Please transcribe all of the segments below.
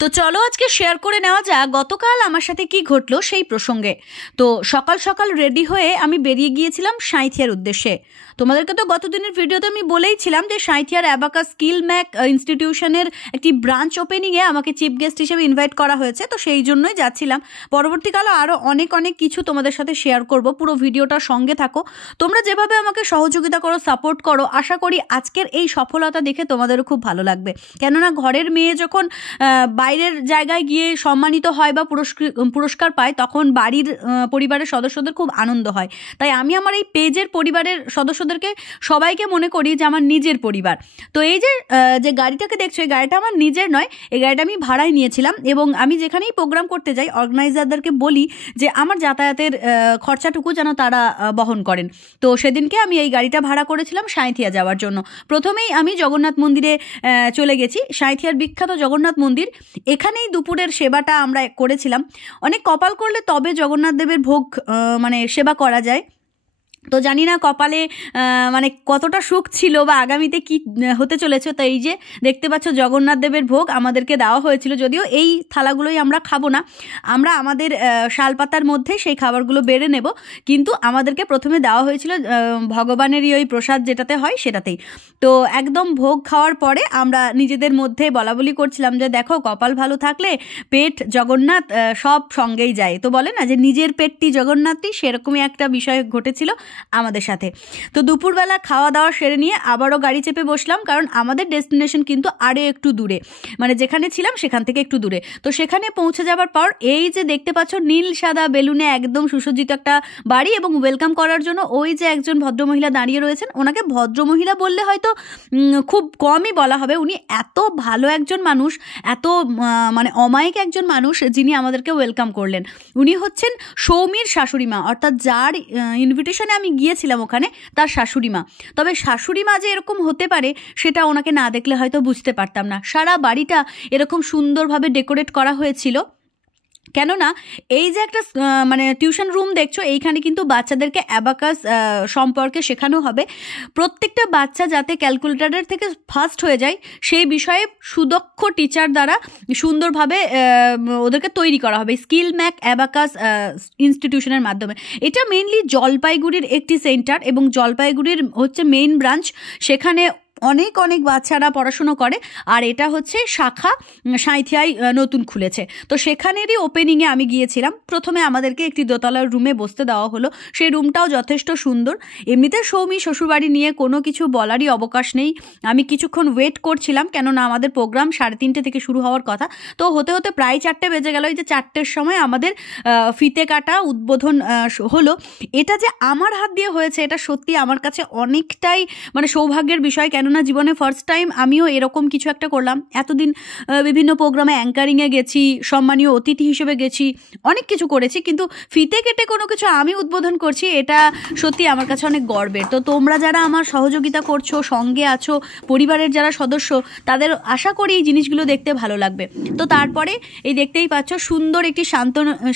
তো চলো আজকে শেয়ার করে নেওয়া যাক গতকাল আমার সাথে কি ঘটলো সেই প্রসঙ্গে। তো সকাল সকাল রেডি হয়ে আমি বেরিয়ে গিয়েছিলাম সাঁইথিয়ার উদ্দেশ্যে। তোমাদেরকে তো গত দিনের ভিডিওতে আমি বলেইছিলাম যে সাঁইথিয়ার অ্যাবাকাস স্কিল ম্যাক ইনস্টিটিউশনের একটি ব্রাঞ্চ ওপেনিংয়ে আমাকে চিফ গেস্ট হিসেবে ইনভাইট করা হয়েছে, তো সেই জন্যই যাচ্ছিলাম। পরবর্তীকালে আরও অনেক কিছু তোমাদের সাথে শেয়ার করব, পুরো ভিডিওটার সঙ্গে থাকো। তোমরা যেভাবে আমাকে সহযোগিতা করো, সাপোর্ট করো, আশা করি আজকের এই সফলতা দেখে তোমাদেরও খুব ভালো লাগবে। কেননা ঘরের মেয়ে যখন বাইরের জায়গায় গিয়ে সম্মানিত হয় বা পুরস্কার পায়, তখন বাড়ির পরিবারের সদস্যদের খুব আনন্দ হয়। তাই আমি আমার এই পেজের পরিবারের সদস্যদেরকে সবাইকে মনে করি যে আমার নিজের পরিবার। তো এই যে গাড়িটাকে দেখছো, এই গাড়িটা আমার নিজের নয়, এই গাড়িটা আমি ভাড়ায় নিয়েছিলাম। এবং আমি যেখানেই প্রোগ্রাম করতে যাই অর্গানাইজারদেরকে বলি যে আমার যাতায়াতের খরচাটুকু যেন তারা বহন করেন। তো সেদিনকে আমি এই গাড়িটা ভাড়া করেছিলাম সাঁইথিয়া যাওয়ার জন্য। প্রথমেই আমি জগন্নাথ মন্দিরে চলে গেছি। সাঁইথিয়ার বিখ্যাত জগন্নাথ মন্দির, এখানেই দুপুরের সেবাটা আমরা করেছিলাম। অনেক কপাল করলে তবে জগন্নাথ দেবের ভোগ সেবা করা যায়। তো জানি না কপালে কতটা সুখ ছিল বা আগামীতে কি হতে চলেছে। তো এই যে দেখতে পাচ্ছ জগন্নাথ দেবের ভোগ আমাদেরকে দেওয়া হয়েছিল, যদিও এই থালাগুলোই আমরা খাবো না, আমরা আমাদের শালপাতার মধ্যে সেই খাবারগুলো বেড়ে নেব। কিন্তু আমাদেরকে প্রথমে দেওয়া হয়েছিল ভগবানেরই ওই প্রসাদ যেটাতে হয় সেটাতেই। তো একদম ভোগ খাওয়ার পরে আমরা নিজেদের মধ্যে বলাবলি করছিলাম যে দেখো, কপাল ভালো থাকলে পেট জগন্নাথ সব সঙ্গেই যায়। তো বলে না যে নিজের পেটটি জগন্নাথটি, সেরকমই একটা বিষয় ঘটেছিল আমাদের সাথে। তো দুপুরবেলা খাওয়া দাওয়া সেরে নিয়ে আবারও গাড়ি চেপে বসলাম, কারণ আমাদের ডেস্টিনেশন কিন্তু আরও একটু দূরে, যেখানে ছিলাম সেখান থেকে একটু দূরে। তো সেখানে পৌঁছে যাবার পর এই যে দেখতে পাচ্ছ নীল সাদা বেলুনে একদম সুসজ্জিত একটা বাড়ি, এবং ওয়েলকাম করার জন্য ওই যে একজন ভদ্রমহিলা দাঁড়িয়ে রয়েছেন। ওনাকে ভদ্রমহিলা বললে হয়তো খুব কমই বলা হবে, উনি এত ভালো একজন মানুষ, এত অমায়িক একজন মানুষ যিনি আমাদেরকে ওয়েলকাম করলেন। উনি হচ্ছেন সৌমির শাশুড়ি মা, অর্থাৎ যার ইনভিটেশনে আমি গিয়েছিলাম ওখানে তার শাশুড়ি মা। তবে শাশুড়ি মা যে এরকম হতে পারে সেটা ওনাকে না দেখলে হয়তো বুঝতে পারতাম না। সারা বাড়িটা এরকম সুন্দরভাবে ডেকোরেট করা হয়েছিল। কেননা এই যে একটা টিউশন রুম দেখছো, এইখানে কিন্তু বাচ্চাদেরকে অ্যাবাকাস সম্পর্কে শেখানো হবে। প্রত্যেকটা বাচ্চা যাতে ক্যালকুলেটরের থেকে ফার্স্ট হয়ে যায় সেই বিষয়ে সুদক্ষ টিচার দ্বারা সুন্দরভাবে ওদেরকে তৈরি করা হবে স্কিল ম্যাক অ্যাবাকাস ইনস্টিটিউশনের মাধ্যমে। এটা মেইনলি জলপাইগুড়ির একটি সেন্টার এবং জলপাইগুড়ির হচ্ছে মেইন ব্রাঞ্চ। সেখানে অনেক বাচ্চারা পড়াশুনো করে, আর এটা হচ্ছে শাখা সাঁইথিয়ায় নতুন খুলেছে। তো সেখানেরই ওপেনিংয়ে আমি গিয়েছিলাম। প্রথমে আমাদেরকে একটি দোতলার রুমে বসতে দেওয়া হলো। সেই রুমটাও যথেষ্ট সুন্দর। এমনিতে সৌমি শ্বশুরবাড়ি নিয়ে কোনো কিছু বলারই অবকাশ নেই। আমি কিছুক্ষণ ওয়েট করছিলাম, কেননা আমাদের প্রোগ্রাম 3:30 থেকে শুরু হওয়ার কথা। তো হতে হতে প্রায় 4টে বেজে গেল। এই যে 4টের সময় আমাদের ফিতে কাটা উদ্বোধন হলো। এটা যে আমার হাত দিয়ে হয়েছে, এটা সত্যি আমার কাছে অনেকটাই সৌভাগ্যের বিষয়। কেননা জীবনে ফার্স্ট টাইম আমিও এরকম কিছু একটা করলাম। এতদিন বিভিন্ন প্রোগ্রামে অ্যাঙ্কারিংয়ে গেছি, সম্মানীয় অতিথি হিসেবে গেছি, অনেক কিছু করেছি, কিন্তু ফিতে কেটে কোনো কিছু আমি উদ্বোধন করছি, এটা সত্যি আমার কাছে অনেক গর্বের। তো তোমরা যারা আমার সহযোগিতা করছো, সঙ্গে আছো, পরিবারের যারা সদস্য, তাদের আশা করি এই জিনিসগুলো দেখতে ভালো লাগবে। তো তারপরে এই দেখতেই পাচ্ছ সুন্দর একটি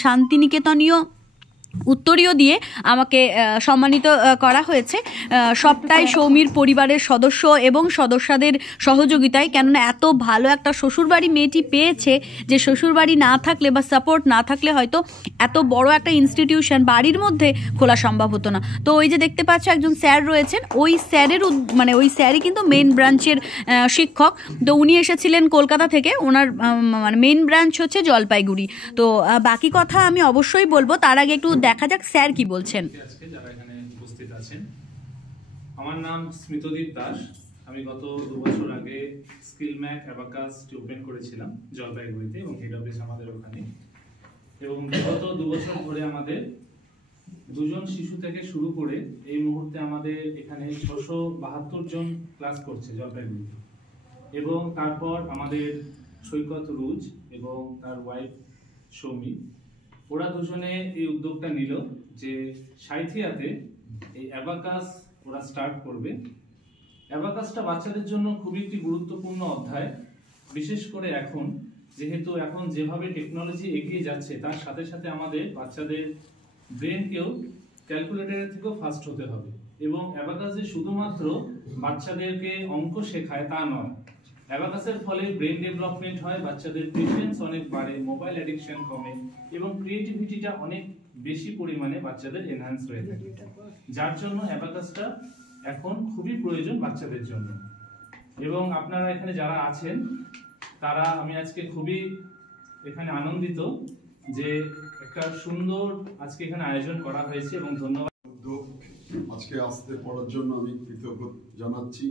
শান্তিনিকেতনীয় উত্তরীয় দিয়ে আমাকে সম্মানিত করা হয়েছে, সবটাই সৌমির পরিবারের সদস্য এবং সদস্যদের সহযোগিতায়। কেননা এত ভালো একটা শ্বশুরবাড়ি মেয়েটি পেয়েছে, যে শ্বশুরবাড়ি না থাকলে বা সাপোর্ট না থাকলে হয়তো এত বড় একটা ইনস্টিটিউশন বাড়ির মধ্যে খোলা সম্ভব হতো না। তো ওই যে দেখতে পাচ্ছ একজন স্যার রয়েছেন, ওই স্যারের ওই স্যারই কিন্তু মেইন ব্রাঞ্চের শিক্ষক। তো উনি এসেছিলেন কলকাতা থেকে, ওনার মেইন ব্রাঞ্চ হচ্ছে জলপাইগুড়ি। তো বাকি কথা আমি অবশ্যই বলবো, তার আগে একটু দেখা যাক স্যার কি বলছেন। আজকে যারা এখানে উপস্থিত আছেন, আমার নাম স্মিতদীপ দাস। আমি গত 2 বছর আগে স্কিল ম্যাক অ্যাবাকাস ওপেন করেছিলাম জলপাইগুড়িতে, এবং হেড অফিস আমাদের ওখানে। এবং গত 2 বছর ধরে আমাদের 2জন শিশু থেকে শুরু করে এই মুহূর্তে আমাদের এখানে 672 জন ক্লাস করছে জলপাইগুড়িতে। এবং তারপর আমাদের সৈকত রুজ এবং তার ওয়াইফ সৌমি, ওরা দুজনে এই উদ্যোগটা নিল যে সাঁইথিয়াতে এই অ্যাবাকাস ওরা স্টার্ট করবে। অ্যাবাকাসটা বাচ্চাদের জন্য খুবই একটি গুরুত্বপূর্ণ অধ্যায়, বিশেষ করে এখন যেহেতু এখন যেভাবে টেকনোলজি এগিয়ে যাচ্ছে, তার সাথে সাথে আমাদের বাচ্চাদের ব্রেনকেও ক্যালকুলেটরের থেকেও ফাস্ট হতে হবে। এবং অ্যাবাকাস যে শুধুমাত্র বাচ্চাদেরকে অঙ্ক শেখায় তা নয়, অ্যাবাকাসের ফলে ব্রেন ডেভেলপমেন্ট হয়, বাচ্চাদের পেশেন্স অনেক বাড়ে, মোবাইল অ্যাডিকশন কমে এবং ক্রিয়েটিভিটিটা অনেক বেশি পরিমাণে বাচ্চাদের এনহ্যান্স হয়ে থাকে, যার জন্য অ্যাবাকাসটা এখন খুবই প্রয়োজন বাচ্চাদের জন্য। এবং আপনারা এখানে যারা আছেন তারা, আমি আজকে খুবই এখানে আনন্দিত যে একটা সুন্দর আজকে এখানে আয়োজন করা হয়েছে এবং ধন্যবাদ। আজকে আসতে পড়ার জন্য আমি কৃতজ্ঞ জানাচ্ছি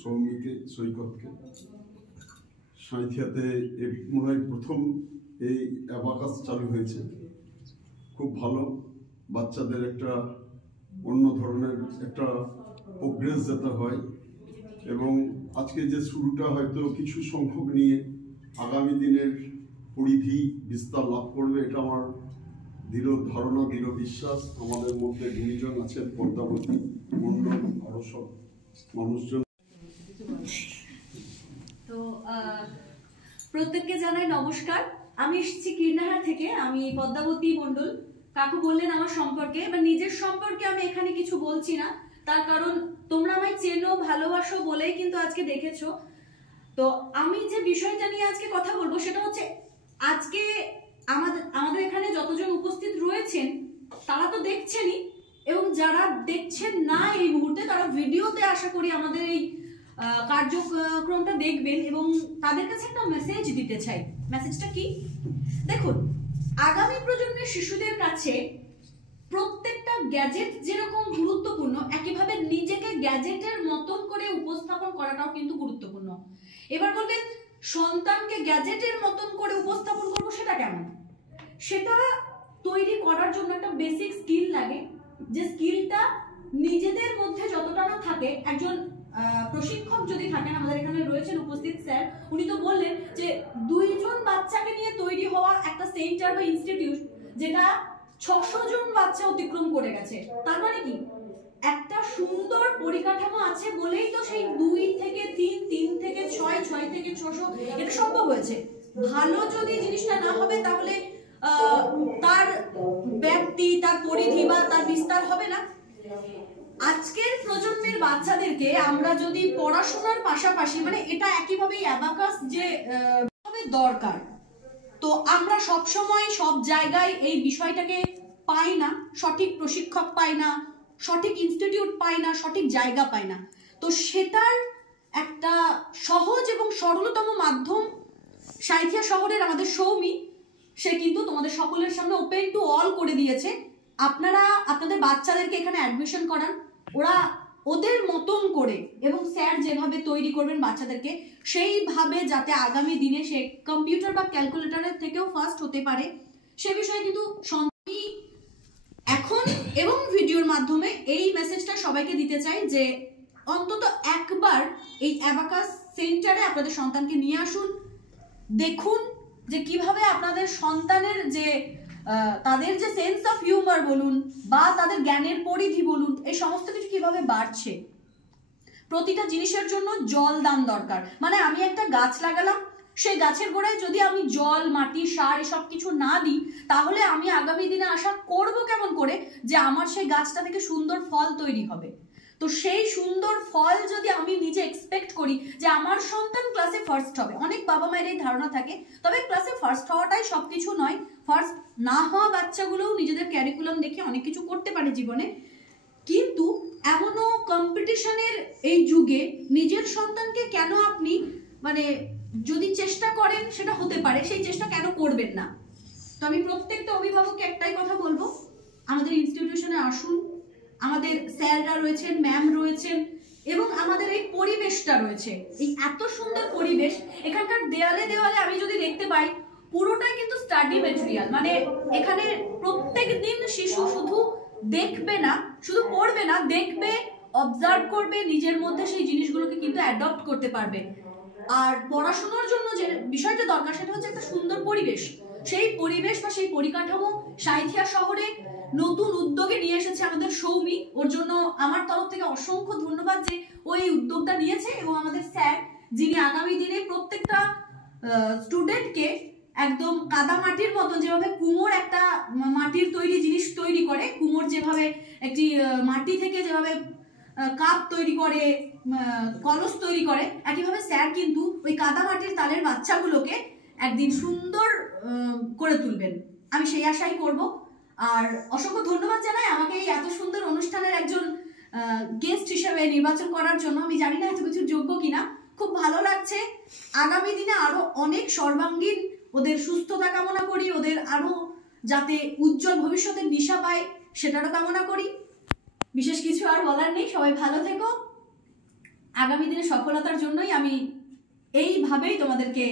সৌমিকে, সৈকতকে। সাঁইথিয়াতে মনে হয় প্রথম এই অ্যাবাকাস চালু হয়েছে, খুব ভালো। বাচ্চাদের একটা অন্য ধরনের একটা প্রোগ্রেস যেতে হয় এবং আজকে যে শুরুটা হয়তো কিছু সংখ্যক নিয়ে আগামী দিনের পরিধি বিস্তার লাভ করবে, এটা আমার দৃঢ় ধারণা, দৃঢ় বিশ্বাস। আমাদের মধ্যে গুণীজন আছেন, পদ্মাবতী মণ্ডল, আরো সব মানুষজন। তো প্রত্যেককে জানাই নমস্কার। আমি এসেছি কীর্ণাহার থেকে, আমি পদ্মাবতী মণ্ডল। কাকু বললেন আমার সম্পর্কে, এবার নিজের সম্পর্কে আমি এখানে কিছু বলছি না, তার কারণ তোমরা আমায় চেনো, ভালোবাসো বলেই কিন্তু আজকে দেখেছো। তো আমি যে বিষয়টা নিয়ে আজকে কথা বলবো সেটা হচ্ছে, আজকে আমাদের এখানে যতজন উপস্থিত রয়েছেন তারা তো দেখছেনই, এবং যারা দেখছেন না এই মুহূর্তে তারা ভিডিওতে আশা করি আমাদের এই কার্যক্রমটা দেখবেন এবং তাদের কাছে একটা মেসেজ দিতে চাই। মেসেজটা কি? দেখুন, আগামী প্রজন্মের শিশুদের কাছে প্রত্যেকটা গ্যাজেট যেরকম গুরুত্বপূর্ণ, একইভাবে নিজেকে গ্যাজেটের মতন করে উপস্থাপন করাটাও কিন্তু গুরুত্বপূর্ণ। এবার বলবেন সন্তানকে গ্যাজেটের মতন করে উপস্থাপন করবো, সেটা কেমন? সেটা তৈরি করার জন্য একটা বেসিক স্কিল লাগে, যে স্কিলটা নিজেদের মধ্যে যতটা না থাকে, একজন প্রশিক্ষক যদি থাকেন, আমাদের এখানে রয়েছেন উপস্থিত স্যার, উনি তো বললেন যে 2 জন বাচ্চাকে নিয়ে তৈরি হওয়া একটা সেন্টার বা ইনস্টিটিউট, যেটা 600 জন বাচ্চা অতিক্রম করে গেছে। তার মানে কি, একটা সুন্দর পরিকাঠামো আছে বলেই তো সেই 2 থেকে 3, 3 থেকে 6, 6 থেকে 600 এটা সম্ভব হয়েছে। ভালো যদি জিনিসটা না হবে তাহলে তার ব্যাপ্তি, তার পরিধি বা তার বিস্তার হবে না। আজকের প্রজন্মের বাচ্চাদেরকে আমরা যদি পড়াশোনার পাশাপাশি, মানে এটা একইভাবেই অ্যাবাকাস যে দরকার, তো আমরা সব সময় সব জায়গায় এই বিষয়টাকে পাই না, সঠিক প্রশিক্ষক পাই না, সঠিক ইনস্টিটিউট পাই না, সঠিক জায়গা পাই না। তো সেটার একটা সহজ এবং সরলতম মাধ্যম সাঁইথিয়া শহরের আমাদের সৌমি, সে কিন্তু তোমাদের সকলের সামনে ওপেন টু অল করে দিয়েছে। আপনারা আপনাদের বাচ্চাদেরকে এখানে অ্যাডমিশন করান, ওরা ওদের মতন করে, এবং স্যার যেভাবে তৈরি করবেন বাচ্চাদেরকে সেইভাবে, যাতে আগামী দিনে সে কম্পিউটার বা ক্যালকুলেটরের থেকেও ফাস্ট হতে পারে, সে বিষয়ে কিন্তু এখন এবং ভিডিওর মাধ্যমে এই মেসেজটা সবাইকে দিতে চাই যে অন্তত একবার এই অ্যাবাকাস সেন্টারে আপনাদের সন্তানকে নিয়ে আসুন, দেখুন যে কিভাবে আপনাদের সন্তানের যে তাদের যে সেন্স অফ হিউমার বলুন বা তাদের জ্ঞানের পরিধি বলুন, এই সমস্ত কিছু কিভাবে বাড়ছে। প্রতিটা জিনিসের জন্য জল দান দরকার। মানে আমি একটা গাছ লাগালাম, সেই গাছের গোড়ায় যদি আমি জল, মাটি, সার এসব কিছু না দিই, তাহলে আমি আগামী দিনে আশা করব কেমন করে যে আমার সেই গাছটা থেকে সুন্দর ফল তৈরি হবে। তো সেই সুন্দর ফল যদি আমি নিজে এক্সপেক্ট করি যে আমার সন্তান ক্লাসে ফার্স্ট হবে, অনেক বাবা মায়ের এই ধারণা থাকে, তবে ক্লাসে ফার্স্ট হওয়াটাই সবকিছু নয়। ফার্স্ট না হওয়া বাচ্চাগুলোও নিজেদের ক্যারিকুলাম দেখে অনেক কিছু করতে পারে জীবনে, কিন্তু এমনও কম্পিটিশনের এই যুগে নিজের সন্তানকে কেন আপনি, মানে যদি চেষ্টা করেন সেটা হতে পারে, সেই চেষ্টা কেন করবেন না? তো আমি প্রত্যেকটা অভিভাবককে একটাই কথা বলবো, আমাদের ইনস্টিটিউশনে আসুন, আমাদের স্যাররা রয়েছেন, ম্যাম রয়েছেন, এবং আমাদের এই পরিবেশটা রয়েছে, এই এত সুন্দর পরিবেশ। এখানকার দেওয়ালে দেওয়ালে আমি যদি দেখতে পাই, পুরোটাই কিন্তু স্টাডি ম্যাটেরিয়াল। মানে এখানে প্রত্যেক দিন শিশু শুধু দেখবে না, শুধু পড়বে না, দেখবে, অবজার্ভ করবে, নিজের মধ্যে সেই জিনিসগুলোকে কিন্তু অ্যাডপ্ট করতে পারবে। আর পড়াশোনার জন্য যে বিষয়টা দরকার সেটা হচ্ছে একটা সুন্দর পরিবেশ। সেই পরিবেশ বা সেই পরিকাঠামো সাঁইথিয়া শহরে নতুন উদ্যোগে নিয়ে এসেছে আমাদের সৌমি। ওর জন্য আমার তরফ থেকে অসংখ্য ধন্যবাদ যে ওই উদ্যোগটা নিয়েছে, এবং আমাদের স্যার যিনি আগামী দিনে প্রত্যেকটা স্টুডেন্টকে একদম কাদা মাটির মতো, যেভাবে কুমোর একটা মাটির তৈরি জিনিস তৈরি করে, কুমোর যেভাবে একটি মাটি থেকে যেভাবে কাপ তৈরি করে, কলস তৈরি করে, একইভাবে স্যার কিন্তু ওই কাদামাটির তালের বাচ্চাগুলোকে একদিন সুন্দর করে তুলবেন। আমি সেই আশাই করব। আর অসংখ্য ধন্যবাদ জানাই আমাকে এই এত সুন্দর অনুষ্ঠানের একজন গেস্ট হিসেবে নির্বাচন করার জন্য। আমি জানি না এত কিছু যোগ্য কিনা, খুব ভালো লাগছে। আগামী দিনে আরো অনেক সর্বাঙ্গীন ওদের সুস্থতা কামনা করি, ওদের আরো যাতে উজ্জ্বল ভবিষ্যতের দিশা পায় সেটারও কামনা করি। বিশেষ কিছু আর বলার নেই, সবাই ভালো থেকো। আগামী দিনে সফলতার জন্যই আমি এইভাবেই তোমাদেরকে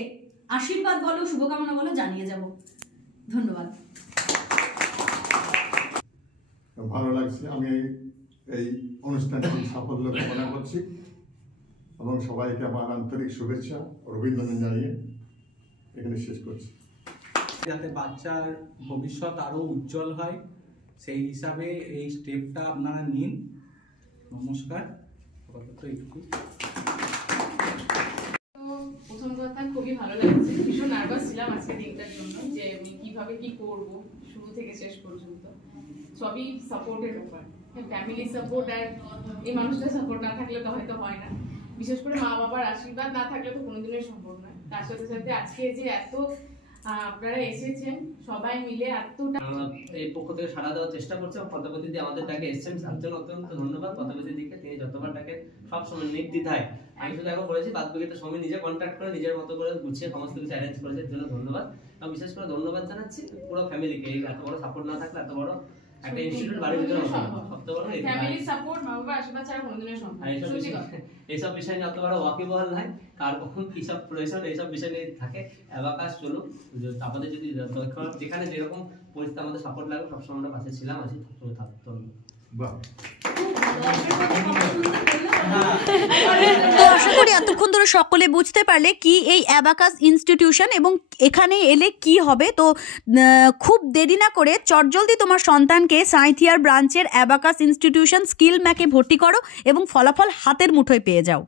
আশীর্বাদ বলো, শুভকামনা বলো জানিয়ে যাব। ধন্যবাদ। ভালো লাগছে। আমি এই অনুষ্ঠানটি সাফল্য কামনা করছি এবং সবাইকে আমার আন্তরিক শুভেচ্ছা ও অভিনন্দন জানিয়ে এখানে শেষ করছি। যাতে বাচ্চার ভবিষ্যৎ আরও উজ্জ্বল হয় সেই হিসাবে এই স্টেপটা আপনারা নিন। নমস্কার, আপাতত এইটুকু। প্রথম কথা খুবই ভালো লাগছে, ভীষণ নার্ভাস ছিলাম আজকে দিনটার জন্য যে আমি কিভাবে কি করব শুরু থেকে শেষ পর্যন্ত। সবই সাপোর্টের ব্যাপার, ফ্যামিলি সাপোর্ট আর এই মানুষটার সাপোর্ট না থাকলে তো হয়তো হয় না। বিশেষ করে মা বাবার আশীর্বাদ না থাকলে তো কোনোদিনই সম্ভব নয়। তার সাথে সাথে আজকে যে এত আপনারা এসেছেন সবাই মিলে এতটা এই পক্ষ থেকে সাড়া দেওয়ার চেষ্টা করছে। পদ্মাবতী দিদি আমাদের ডাকে এসেছেন, তার জন্য অত্যন্ত ধন্যবাদ পদ্মাবতী দিদিকে। তিনি যতবার ডাকে সবসময় নির্দ্বিধায়, আমি শুধু এখন বলেছি বাদ বাকি তো সময় নিজে কন্ট্যাক্ট করে নিজের মতো করে গুছিয়ে সমস্ত কিছু অ্যারেঞ্জ করেছে, এর জন্য ধন্যবাদ। এবং বিশেষ করে ধন্যবাদ জানাচ্ছি পুরো ফ্যামিলিকে। এই এত বড় সাপোর্ট না থাকলে এত বড় একটা ইনস্টিটিউট বাড়ির ভিতরে সবচেয়ে বড় ফ্যামিলি সাপোর্ট, মা বাবার আশীর্বাদ ছাড়া কোনোদিনই সম্ভব না। এইসব বিষয় নিয়ে অত বড় ওয়াকিবহাল নাই, কার কখন কি সব প্রয়োজন এইসব বিষয় নিয়ে থাকে। অ্যাবাকাস চলুক, আমাদের যদি যেখানে যেরকম পরিস্থিতি আমাদের সাপোর্ট লাগবে সবসময় আমরা পাশে ছিলাম, আছি, সবসময় থাকতো। বাহ, তো আশা করি এতক্ষণ ধরে সকলে বুঝতে পারলে কি এই অ্যাবাকাস ইনস্টিটিউশন এবং এখানে এলে কি হবে। তো খুব দেরি না করে চটজলদি তোমার সন্তানকে সাঁইথিয়ার ব্রাঞ্চের অ্যাবাকাস ইনস্টিটিউশন স্কিল ম্যাকে ভর্তি করো এবং ফলাফল হাতের মুঠোয় পেয়ে যাও।